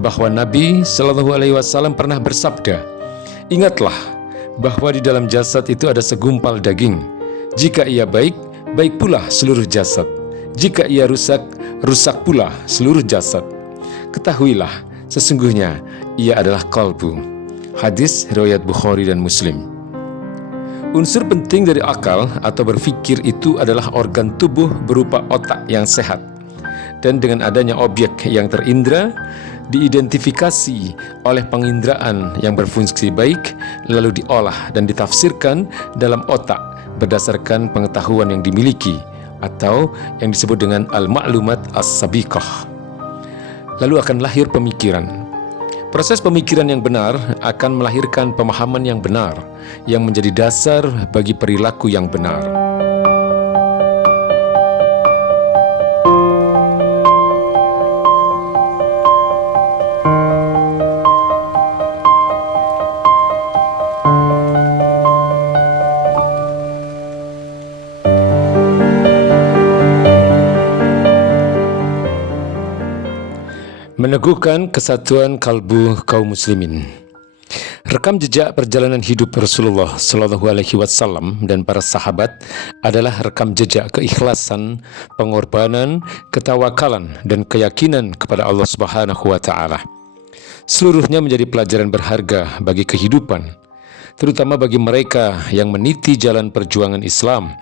bahwa Nabi Shallallahu Alaihi Wasallam pernah bersabda, "Ingatlah bahwa di dalam jasad itu ada segumpal daging. Jika ia baik, baik pula seluruh jasad. Jika ia rusak, rusak pula seluruh jasad. Ketahuilah, sesungguhnya ia adalah qalbu." Hadis riwayat Bukhari dan Muslim. Unsur penting dari akal atau berpikir itu adalah organ tubuh berupa otak yang sehat. Dan dengan adanya objek yang terindra, diidentifikasi oleh penginderaan yang berfungsi baik, lalu diolah dan ditafsirkan dalam otak berdasarkan pengetahuan yang dimiliki atau yang disebut dengan al-ma'lumat as-sabiqah. Lalu akan lahir pemikiran. Proses pemikiran yang benar akan melahirkan pemahaman yang benar, yang menjadi dasar bagi perilaku yang benar. Meneguhkan kesatuan kalbu kaum muslimin. Rekam jejak perjalanan hidup Rasulullah Shallallahu Alaihi Wasallam dan para sahabat adalah rekam jejak keikhlasan, pengorbanan, ketawakalan, dan keyakinan kepada Allah Subhanahu Wa Taala. Seluruhnya menjadi pelajaran berharga bagi kehidupan, terutama bagi mereka yang meniti jalan perjuangan Islam,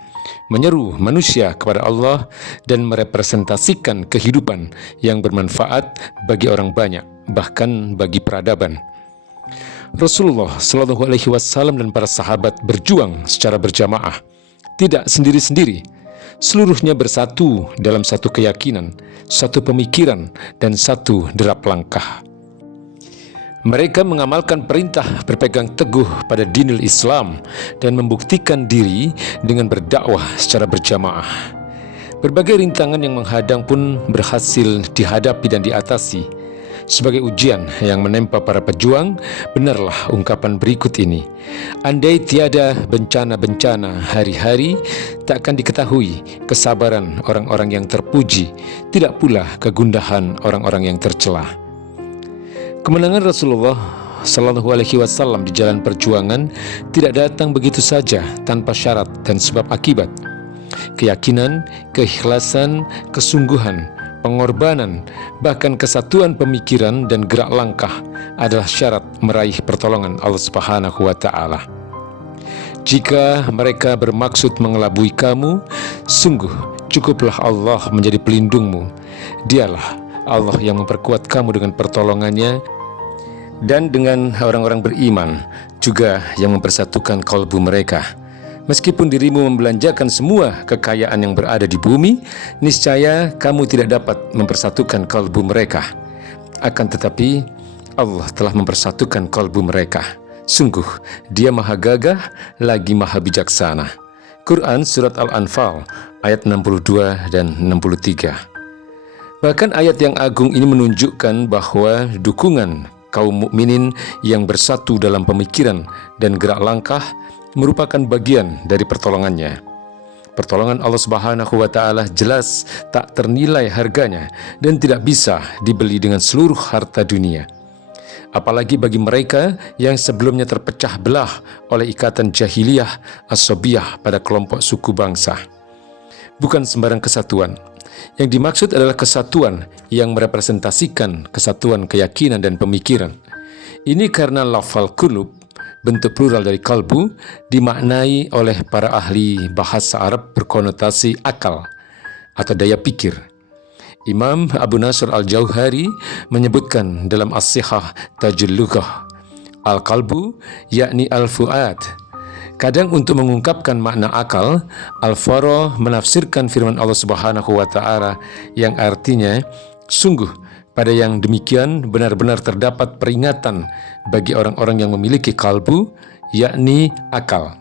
menyeru manusia kepada Allah dan merepresentasikan kehidupan yang bermanfaat bagi orang banyak, bahkan bagi peradaban. Rasulullah Shallallahu Alaihi Wasallam dan para sahabat berjuang secara berjamaah, tidak sendiri-sendiri. Seluruhnya bersatu dalam satu keyakinan, satu pemikiran, dan satu derap langkah. Mereka mengamalkan perintah berpegang teguh pada dinul Islam dan membuktikan diri dengan berdakwah secara berjamaah. Berbagai rintangan yang menghadang pun berhasil dihadapi dan diatasi. Sebagai ujian yang menempa para pejuang, benarlah ungkapan berikut ini. Andai tiada bencana-bencana hari-hari, takkan diketahui kesabaran orang-orang yang terpuji, tidak pula kegundahan orang-orang yang tercela. Kemenangan Rasulullah Shallallahu Alaihi Wasallam di jalan perjuangan tidak datang begitu saja tanpa syarat dan sebab akibat. Keyakinan, keikhlasan, kesungguhan, pengorbanan, bahkan kesatuan pemikiran dan gerak langkah adalah syarat meraih pertolongan Allah Subhanahu Wa Taala. Jika mereka bermaksud mengelabui kamu, sungguh cukuplah Allah menjadi pelindungmu. Dialah Allah yang memperkuat kamu dengan pertolongannya, dan dengan orang-orang beriman juga yang mempersatukan kalbu mereka. Meskipun dirimu membelanjakan semua kekayaan yang berada di bumi, niscaya kamu tidak dapat mempersatukan kalbu mereka. Akan tetapi Allah telah mempersatukan kalbu mereka. Sungguh Dia maha gagah lagi maha bijaksana. Quran Surat Al-Anfal ayat 62 dan 63. Bahkan ayat yang agung ini menunjukkan bahwa dukungan kaum mukminin yang bersatu dalam pemikiran dan gerak langkah merupakan bagian dari pertolongannya. Pertolongan Allah Subhanahu Wa Taala jelas tak ternilai harganya dan tidak bisa dibeli dengan seluruh harta dunia. Apalagi bagi mereka yang sebelumnya terpecah belah oleh ikatan jahiliyah asobiyah pada kelompok suku bangsa. Bukan sembarang kesatuan. Yang dimaksud adalah kesatuan yang merepresentasikan kesatuan keyakinan dan pemikiran. Ini karena lafal qulub, bentuk plural dari kalbu, dimaknai oleh para ahli bahasa Arab berkonotasi akal atau daya pikir. Imam Abu Nasr Al-Jauhari menyebutkan dalam As-Sihah Tajul Lughah, al-qalbu yakni al-fu'ad. Kadang untuk mengungkapkan makna akal, Al-Farah menafsirkan firman Allah Subhanahu Wa Taala yang artinya, sungguh pada yang demikian benar-benar terdapat peringatan bagi orang-orang yang memiliki kalbu, yakni akal.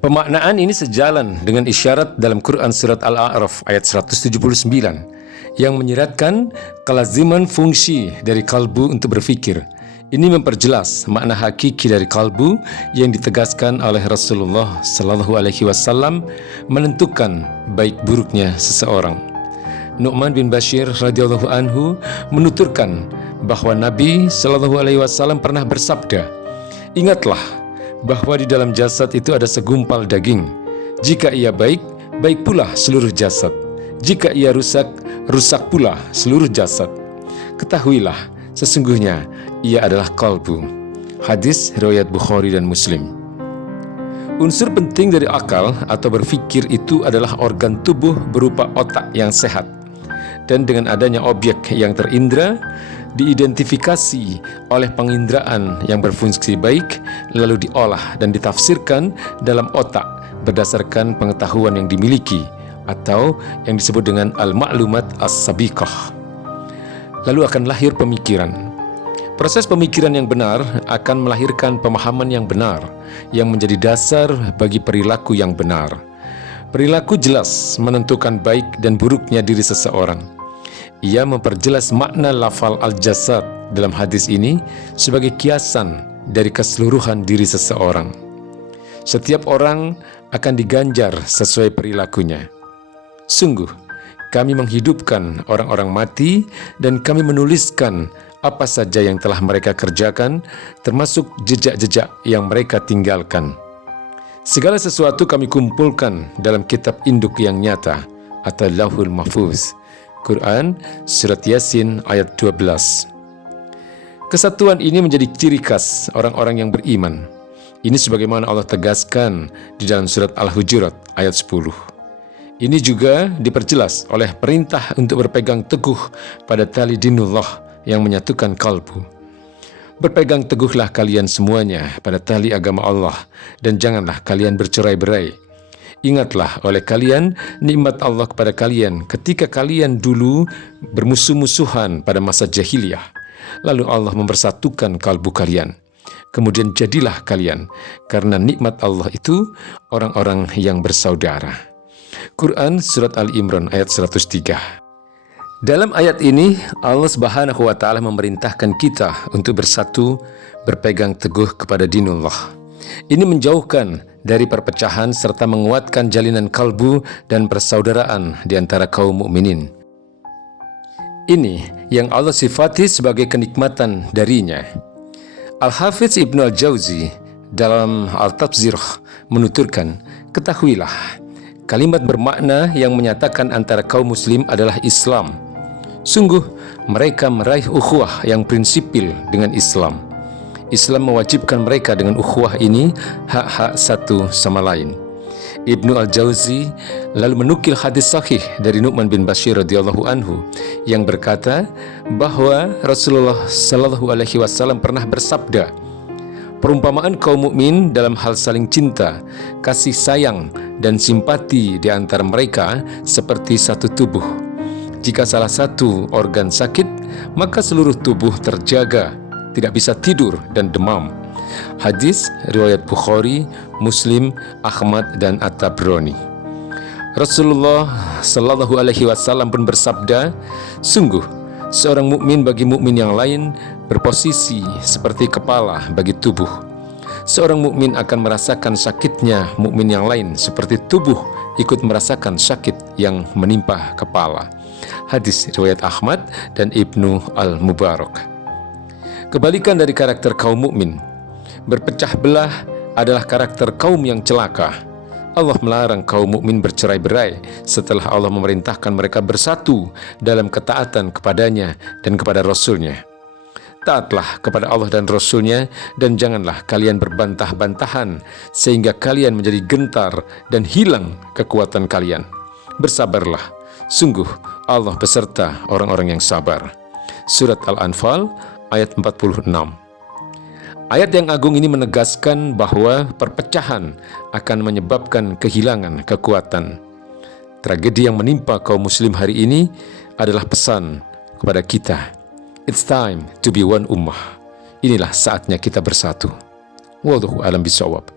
Pemaknaan ini sejalan dengan isyarat dalam Quran Surat Al-A'raf ayat 179 yang menyiratkan kelaziman fungsi dari kalbu untuk berfikir. Ini memperjelas makna hakiki dari kalbu yang ditegaskan oleh Rasulullah Sallallahu Alaihi Wasallam menentukan baik buruknya seseorang. Nu'man bin Bashir radhiyallahu anhu menuturkan bahwa Nabi Shallallahu Alaihi Wasallam pernah bersabda, "Ingatlah bahwa di dalam jasad itu ada segumpal daging. Jika ia baik, baik pula seluruh jasad. Jika ia rusak, rusak pula seluruh jasad. Ketahuilah, sesungguhnya ia adalah qalbu." Hadis riwayat Bukhari dan Muslim. Unsur penting dari akal atau berpikir itu adalah organ tubuh berupa otak yang sehat. Dan dengan adanya objek yang terindra, diidentifikasi oleh penginderaan yang berfungsi baik, lalu diolah dan ditafsirkan dalam otak berdasarkan pengetahuan yang dimiliki atau yang disebut dengan al-ma'lumat as-sabiqah. Lalu akan lahir pemikiran. Proses pemikiran yang benar akan melahirkan pemahaman yang benar yang menjadi dasar bagi perilaku yang benar. Perilaku jelas menentukan baik dan buruknya diri seseorang. Ia memperjelas makna lafal al-jasad dalam hadis ini sebagai kiasan dari keseluruhan diri seseorang. Setiap orang akan diganjar sesuai perilakunya. Sungguh, kami menghidupkan orang-orang mati dan kami menuliskan apa saja yang telah mereka kerjakan, termasuk jejak-jejak yang mereka tinggalkan. Segala sesuatu kami kumpulkan dalam kitab induk yang nyata atau Lauhul Mahfuz. Quran Surat Yasin ayat 12. Kesatuan ini menjadi ciri khas orang-orang yang beriman. Ini sebagaimana Allah tegaskan di dalam Surat Al-Hujurat ayat 10. Ini juga diperjelas oleh perintah untuk berpegang teguh pada tali dinullah yang menyatukan kalbu. Berpegang teguhlah kalian semuanya pada tali agama Allah dan janganlah kalian bercerai-berai. Ingatlah oleh kalian nikmat Allah kepada kalian ketika kalian dulu bermusuh-musuhan pada masa jahiliyah. Lalu Allah mempersatukan kalbu kalian. Kemudian jadilah kalian karena nikmat Allah itu orang-orang yang bersaudara. Quran Surat Al-Imran ayat 103. Dalam ayat ini, Allah Subhanahu wa Ta'ala memerintahkan kita untuk bersatu, berpegang teguh kepada dinullah. Ini menjauhkan dari perpecahan serta menguatkan jalinan kalbu dan persaudaraan di antara kaum mukminin. Ini yang Allah sifati sebagai kenikmatan darinya. Al-Hafidz Ibnu Al-Jauzi dalam Al-Tabzirah menuturkan, ketahuilah, kalimat bermakna yang menyatakan antara kaum muslim adalah Islam. Sungguh, mereka meraih ukhuwah yang prinsipil dengan Islam. Islam mewajibkan mereka dengan ukhuwah ini hak-hak satu sama lain. Ibnu Al-Jauzi lalu menukil hadis sahih dari Nu'man bin Bashir radhiyallahu anhu yang berkata bahwa Rasulullah sallallahu alaihi wasallam pernah bersabda, perumpamaan kaum mukmin dalam hal saling cinta, kasih sayang dan simpati di antara mereka seperti satu tubuh. Jika salah satu organ sakit, maka seluruh tubuh terjaga, tidak bisa tidur dan demam. Hadis riwayat Bukhari, Muslim, Ahmad dan At-Tabrani. Rasulullah sallallahu alaihi wasallam pun bersabda, sungguh seorang mukmin bagi mukmin yang lain berposisi seperti kepala bagi tubuh. Seorang mukmin akan merasakan sakitnya mukmin yang lain seperti tubuh ikut merasakan sakit yang menimpa kepala. Hadis riwayat Ahmad dan Ibnu Al-Mubarak. Kebalikan dari karakter kaum mukmin, berpecah belah adalah karakter kaum yang celaka. Allah melarang kaum mukmin bercerai-berai setelah Allah memerintahkan mereka bersatu dalam ketaatan kepadanya dan kepada Rasul-Nya. Taatlah kepada Allah dan Rasul-Nya dan janganlah kalian berbantah-bantahan sehingga kalian menjadi gentar dan hilang kekuatan kalian. Bersabarlah, sungguh Allah beserta orang-orang yang sabar. Surat Al-Anfal ayat 46. Ayat yang agung ini menegaskan bahwa perpecahan akan menyebabkan kehilangan kekuatan. Tragedi yang menimpa kaum muslim hari ini adalah pesan kepada kita. It's time to be one ummah. Inilah saatnya kita bersatu. Wallahu a'lam bishawab.